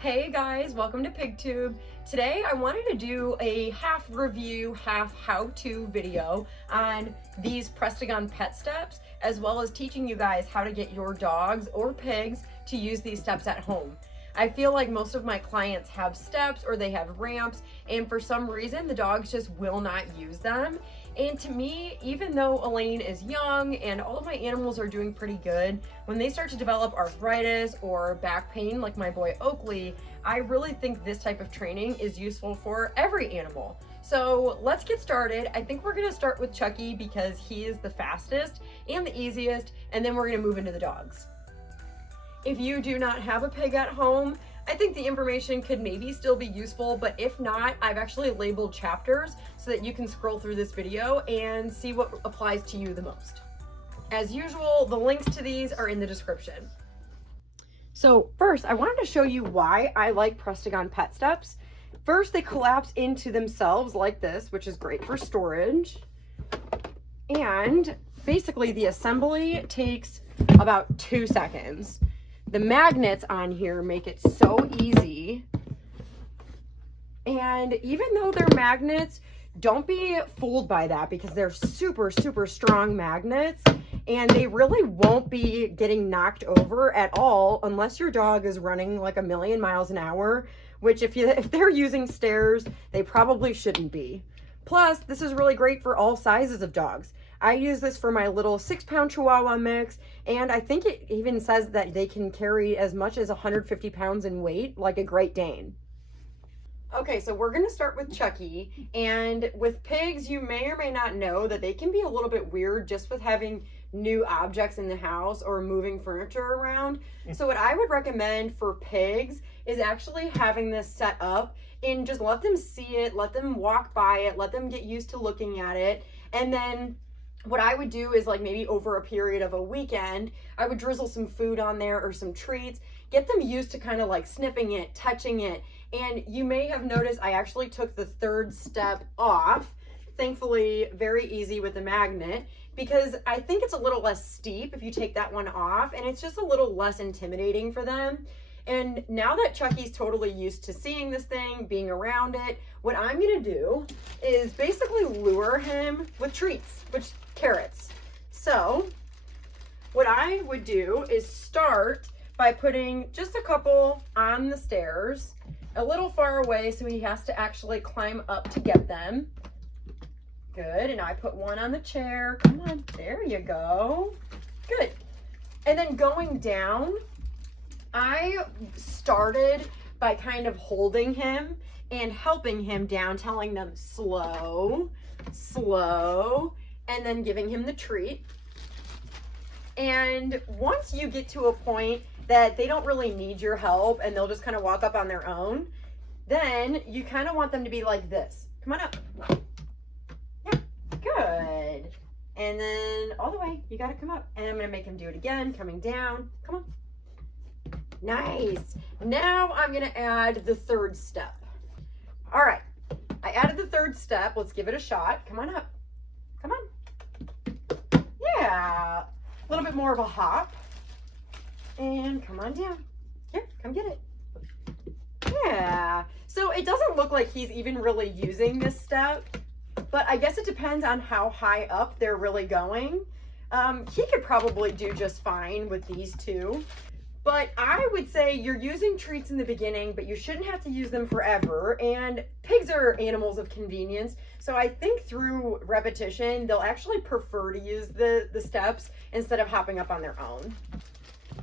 Hey guys, welcome to PigTube. Today I wanted to do a half review, half how-to video on these Prestagon Pet Steps, as well as teaching you guys how to get your dogs or pigs to use these steps at home. I feel like most of my clients have steps or they have ramps, and for some reason the dogs just will not use them. And to me, even though Elaine is young and all of my animals are doing pretty good, when they start to develop arthritis or back pain like my boy Oakley, I really think this type of training is useful for every animal. So let's get started. I think we're gonna start with Chucky because he is the fastest and the easiest, and then we're gonna move into the dogs. If you do not have a pig at home, I think the information could maybe still be useful, but if not, I've actually labeled chapters so that you can scroll through this video and see what applies to you the most. As usual, the links to these are in the description. So first, I wanted to show you why I like Prestagon Pet Steps. First, they collapse into themselves like this, which is great for storage. And basically the assembly takes about 2 seconds. The magnets on here make it so easy. And even though they're magnets, don't be fooled by that because they're super, super strong magnets and they really won't be getting knocked over at all unless your dog is running like a million miles an hour, which if they're using stairs, they probably shouldn't be. Plus, this is really great for all sizes of dogs. I use this for my little 6-pound Chihuahua mix, and I think it even says that they can carry as much as 150 pounds in weight, like a Great Dane. Okay, so we're gonna start with Chucky, and with pigs, you may or may not know that they can be a little bit weird just with having new objects in the house or moving furniture around. So what I would recommend for pigs is actually having this set up and just let them see it, let them walk by it, let them get used to looking at it, and then what I would do is like maybe over a period of a weekend, I would drizzle some food on there or some treats, get them used to kind of like sniffing it, touching it. And you may have noticed I actually took the 3rd step off, thankfully very easy with the magnet, because I think it's a little less steep if you take that one off and it's just a little less intimidating for them. And now that Chucky's totally used to seeing this thing, being around it, what I'm gonna do is basically lure him with treats, which carrots. So what I would do is start by putting just a couple on the stairs, a little far away so he has to actually climb up to get them. Good, and I put one on the chair. Come on, there you go. Good. And then going down, I started by kind of holding him and helping him down, telling them slow, slow, and then giving him the treat. And once you get to a point that they don't really need your help and they'll just kind of walk up on their own, then you kind of want them to be like this. Come on up. Yeah, good. And then all the way, you got to come up. And I'm going to make him do it again, coming down. Come on. Nice. Now I'm going to add the 3rd step. All right. I added the 3rd step. Let's give it a shot. Come on up. Come on. Yeah. A little bit more of a hop. And come on down. Here, come get it. Yeah. So it doesn't look like he's even really using this step, but I guess it depends on how high up they're really going. He could probably do just fine with these two. But I would say you're using treats in the beginning, but you shouldn't have to use them forever. And pigs are animals of convenience. So I think through repetition, they'll actually prefer to use the steps instead of hopping up on their own.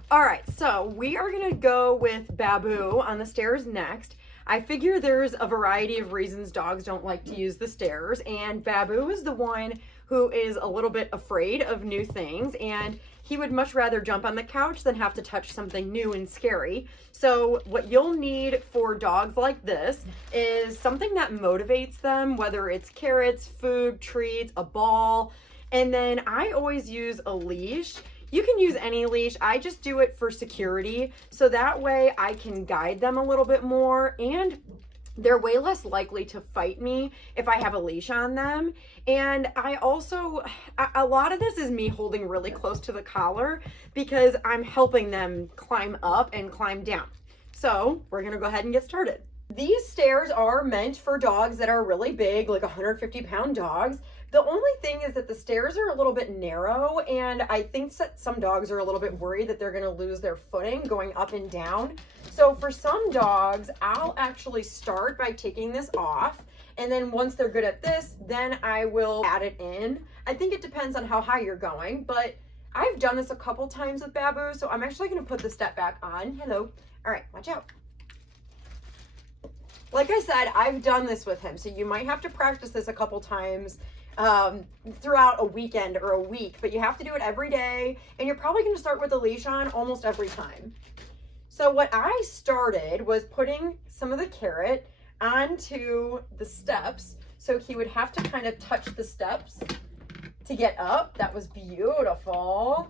All right, so we are gonna go with Babu on the stairs next. I figure there's a variety of reasons dogs don't like to use the stairs, and Babu is the one who is a little bit afraid of new things, and he would much rather jump on the couch than have to touch something new and scary. So what you'll need for dogs like this is something that motivates them, whether it's carrots, food, treats, a ball, and then I always use a leash. You can use any leash. I just do it for security, so that way I can guide them a little bit more, and they're way less likely to fight me if I have a leash on them. And I also, a lot of this is me holding really close to the collar because I'm helping them climb up and climb down. So we're gonna go ahead and get started. These stairs are meant for dogs that are really big, like 150-pound dogs. The only thing is that the stairs are a little bit narrow, and I think that some dogs are a little bit worried that they're gonna lose their footing going up and down. So for some dogs, I'll actually start by taking this off, and then once they're good at this, then I will add it in. I think it depends on how high you're going, but I've done this a couple times with Babu, so I'm actually gonna put the step back on. Hello. All right, watch out. Like I said, I've done this with him, so you might have to practice this a couple times throughout a weekend or a week, but you have to do it every day, and you're probably going to start with a leash on almost every time. So what I started was putting some of the carrot onto the steps, so he would have to kind of touch the steps to get up. That was beautiful.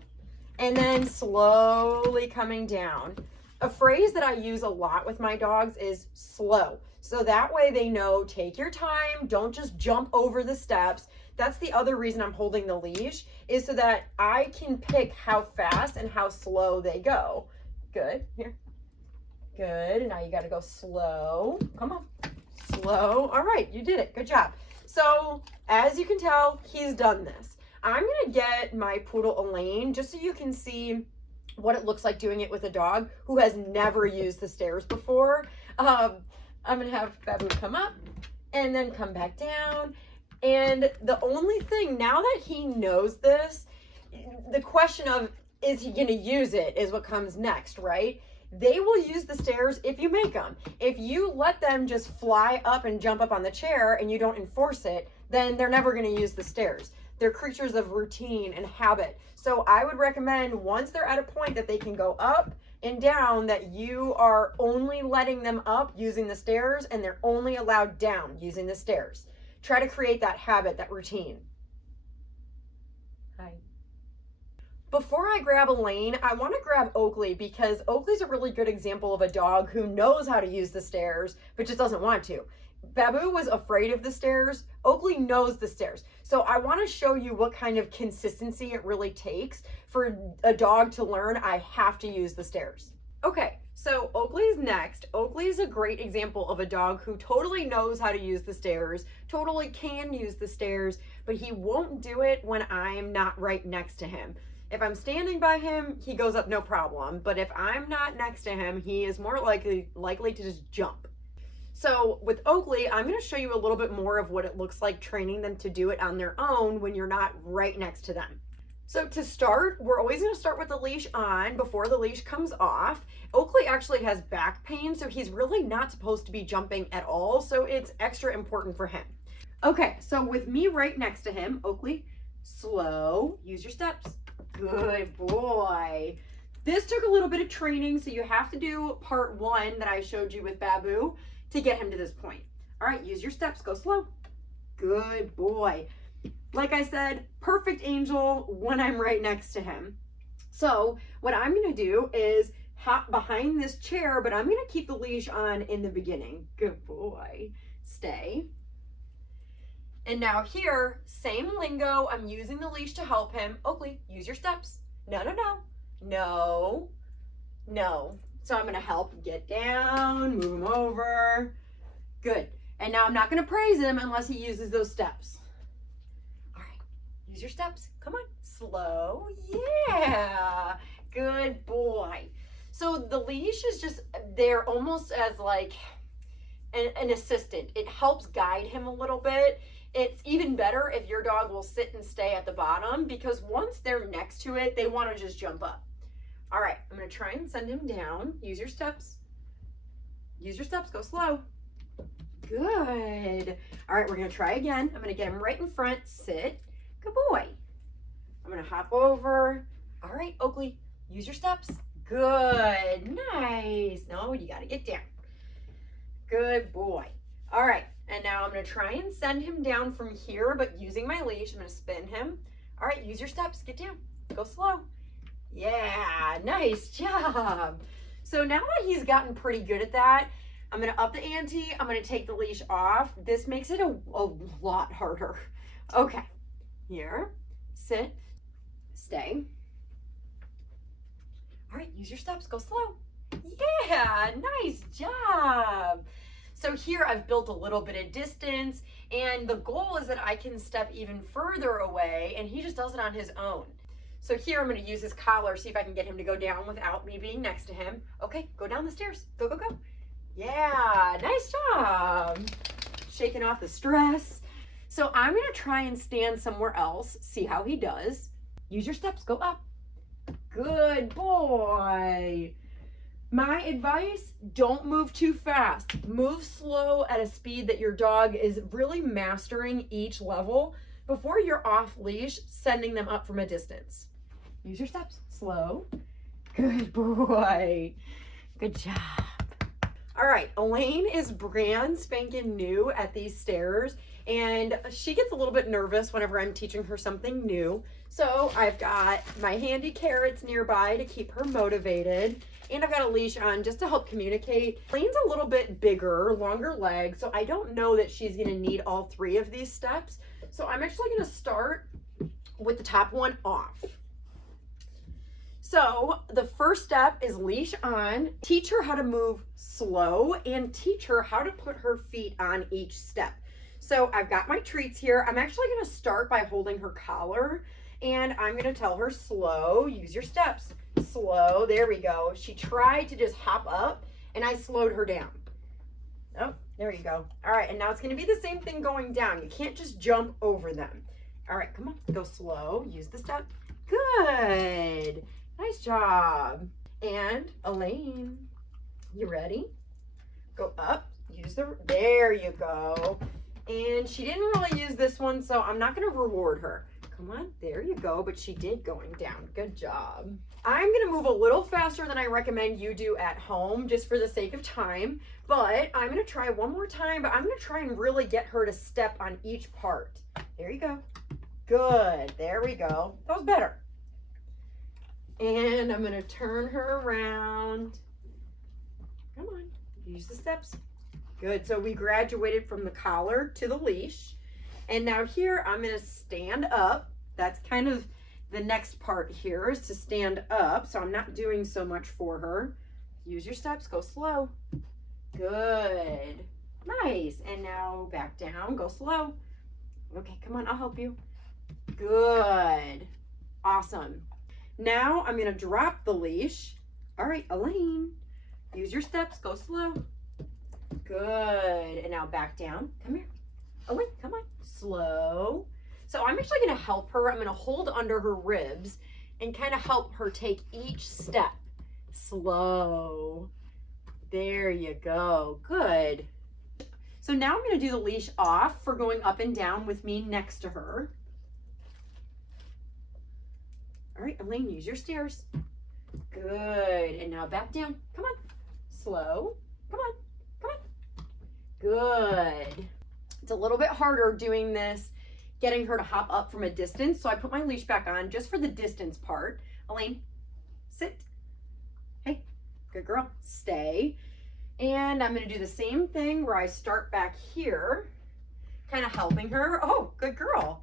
And then slowly coming down. A phrase that I use a lot with my dogs is slow. So that way they know, take your time, don't just jump over the steps. That's the other reason I'm holding the leash, is so that I can pick how fast and how slow they go. Good, here. Good, now you gotta go slow. Come on, slow. All right, you did it, good job. So as you can tell, he's done this. I'm gonna get my poodle Elaine, just so you can see what it looks like doing it with a dog who has never used the stairs before. I'm gonna have Babu come up and then come back down. And the only thing, now that he knows this, the question of, is he gonna use it, is what comes next, right? They will use the stairs if you make them. If you let them just fly up and jump up on the chair and you don't enforce it, then they're never gonna use the stairs. They're creatures of routine and habit. So I would recommend, once they're at a point that they can go up and down, that you are only letting them up using the stairs, and they're only allowed down using the stairs. Try to create that habit, that routine. Hi. Before I grab Elaine, I want to grab Oakley, because Oakley's a really good example of a dog who knows how to use the stairs, but just doesn't want to. Babu was afraid of the stairs. Oakley knows the stairs. So I want to show you what kind of consistency it really takes for a dog to learn, I have to use the stairs. Okay, so Oakley's next. Oakley is a great example of a dog who totally knows how to use the stairs, totally can use the stairs, but he won't do it when I'm not right next to him. If I'm standing by him, he goes up no problem. But if I'm not next to him, he is more likely to just jump. So with Oakley, I'm going to show you a little bit more of what it looks like training them to do it on their own when you're not right next to them. So to start, we're always going to start with the leash on before the leash comes off. Oakley actually has back pain, so he's really not supposed to be jumping at all. So it's extra important for him. Okay, so with me right next to him, Oakley, slow, use your steps. Good boy. This took a little bit of training, so you have to do part one that I showed you with Babu to get him to this point. All right, use your steps, go slow. Good boy. Like I said, perfect angel when I'm right next to him. So what I'm gonna do is hop behind this chair, but I'm gonna keep the leash on in the beginning. Good boy, stay. And now here, same lingo, I'm using the leash to help him. Oakley, use your steps. No, no, no, no, no. So I'm gonna help get down, move him over. Good. And now I'm not gonna praise him unless he uses those steps. All right, use your steps. Come on, slow, yeah. Good boy. So the leash is just there almost as like an assistant. It helps guide him a little bit. It's even better if your dog will sit and stay at the bottom, because once they're next to it, they want to just jump up. All right, I'm going to try and send him down. Use your steps. Use your steps. Go slow. Good. All right, we're going to try again. I'm going to get him right in front. Sit. Good boy. I'm going to hop over. All right, Oakley, use your steps. Good. Nice. No, you got to get down. Good boy. All right, and now I'm going to try and send him down from here, but using my leash, I'm going to spin him. All right, use your steps. Get down. Go slow. Yeah, nice job. So now that he's gotten pretty good at that, I'm going to up the ante. I'm going to take the leash off. This makes it a lot harder. Okay, here, sit, stay. All right, use your steps. Go slow. Yeah, nice job. So here I've built a little bit of distance, and the goal is that I can step even further away, and he just does it on his own. So here I'm going to use his collar, see if I can get him to go down without me being next to him. Okay, go down the stairs. Go, go, go. Yeah, nice job. Shaking off the stress. So I'm going to try and stand somewhere else, see how he does. Use your steps, go up. Good boy. My advice, don't move too fast. Move slow at a speed that your dog is really mastering each level before you're off leash, sending them up from a distance. Use your steps, slow. Good boy. Good job. All right, Elaine is brand spanking new at these stairs, and she gets a little bit nervous whenever I'm teaching her something new. So I've got my handy carrots nearby to keep her motivated, and I've got a leash on just to help communicate. Elaine's a little bit bigger, longer legs, so I don't know that she's gonna need all 3 of these steps. So I'm actually gonna start with the top one off. So the first step is leash on. Teach her how to move slow and teach her how to put her feet on each step. So I've got my treats here. I'm actually gonna start by holding her collar, and I'm gonna tell her slow, use your steps. Slow, there we go. She tried to just hop up and I slowed her down. Oh, there you go. All right, and now it's gonna be the same thing going down. You can't just jump over them. All right, come on, go slow, use the step. Good. Nice job. And Elaine, you ready? Go up, use there you go. And she didn't really use this one, so I'm not gonna reward her. Come on, there you go, but she did going down. Good job. I'm gonna move a little faster than I recommend you do at home, just for the sake of time, but I'm gonna try one more time, but I'm gonna try and really get her to step on each part. There you go. Good, there we go. That was better. And I'm gonna turn her around. Come on, use the steps. Good, so we graduated from the collar to the leash. And now here, I'm gonna stand up. That's kind of the next part here, is to stand up. So I'm not doing so much for her. Use your steps, go slow. Good, nice. And now back down, go slow. Okay, come on, I'll help you. Good, awesome. Now I'm gonna drop the leash. All right, Elaine, use your steps, go slow. Good, and now back down, come here. Elaine, come on, slow. So I'm actually gonna help her. I'm gonna hold under her ribs and kind of help her take each step. Slow, there you go, good. So now I'm gonna do the leash off for going up and down with me next to her. All right, Elaine, use your stairs. Good, and now back down. Come on, slow. Come on, come on. Good. It's a little bit harder doing this, getting her to hop up from a distance. So I put my leash back on just for the distance part. Elaine, sit. Hey, good girl, stay. And I'm gonna do the same thing where I start back here, kind of helping her. Oh, good girl.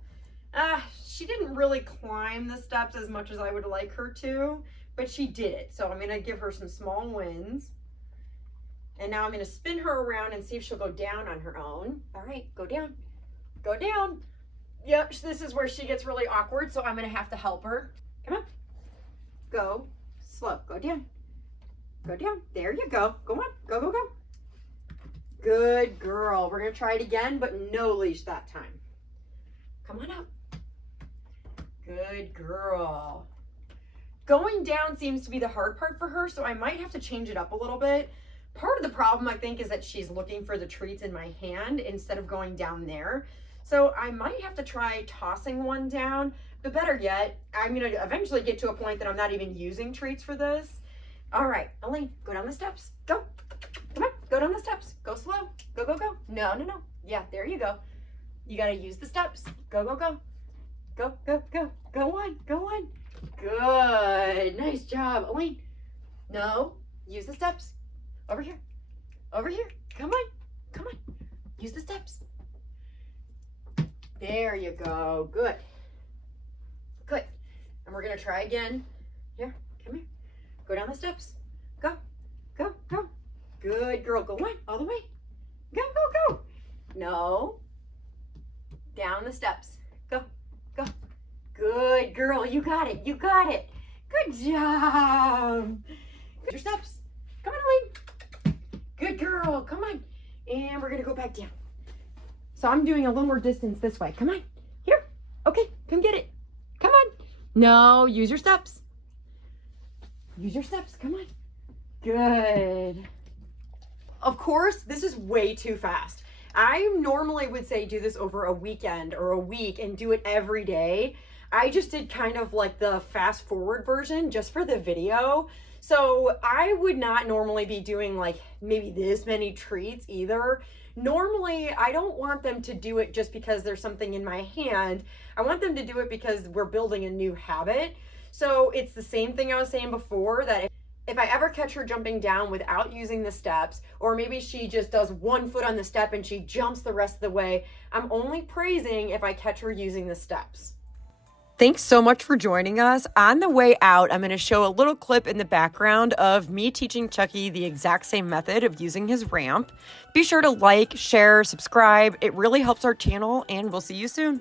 She didn't really climb the steps as much as I would like her to, but she did it. So I'm gonna give her some small wins. And now I'm gonna spin her around and see if she'll go down on her own. All right, go down, go down. Yep, this is where she gets really awkward, so I'm gonna have to help her. Come on, go slow, go down, there you go. Go on, go, go, go. Good girl. We're gonna try it again, but no leash that time. Come on up. Good girl. Going down seems to be the hard part for her, so I might have to change it up a little bit. Part of the problem, I think, is that she's looking for the treats in my hand instead of going down there. So I might have to try tossing one down, but better yet, I'm gonna eventually get to a point that I'm not even using treats for this. All right, Elaine, go down the steps. Go. Come on, go down the steps. Go slow. Go, go, go. No, no, no. Yeah, there you go. You gotta use the steps. Go, go, go. Go, go, go. Go on, go on. Good. Nice job. Elaine, no, use the steps. Over here. Over here. Come on. Come on. Use the steps. There you go. Good. Good. And we're going to try again. Here. Come here. Go down the steps. Go. Go, go. Good girl. Go on, all the way. Go, go, go. No. Down the steps. Go, go. Good girl. You got it. You got it. Good job. Your steps. Come on, Elaine. Good girl. Come on. And we're going to go back down. So I'm doing a little more distance this way. Come on. Here. Okay. Come get it. Come on. No. Use your steps. Use your steps. Come on. Good. Of course, this is way too fast. I normally would say do this over a weekend or a week and do it every day. I just did kind of like the fast forward version just for the video. So I would not normally be doing like maybe this many treats either. Normally, I don't want them to do it just because there's something in my hand. I want them to do it because we're building a new habit. So it's the same thing I was saying before, that if I ever catch her jumping down without using the steps, or maybe she just does one foot on the step and she jumps the rest of the way, I'm only praising if I catch her using the steps. Thanks so much for joining us. On the way out, I'm going to show a little clip in the background of me teaching Chucky the exact same method of using his ramp. Be sure to like, share, subscribe. It really helps our channel, and we'll see you soon.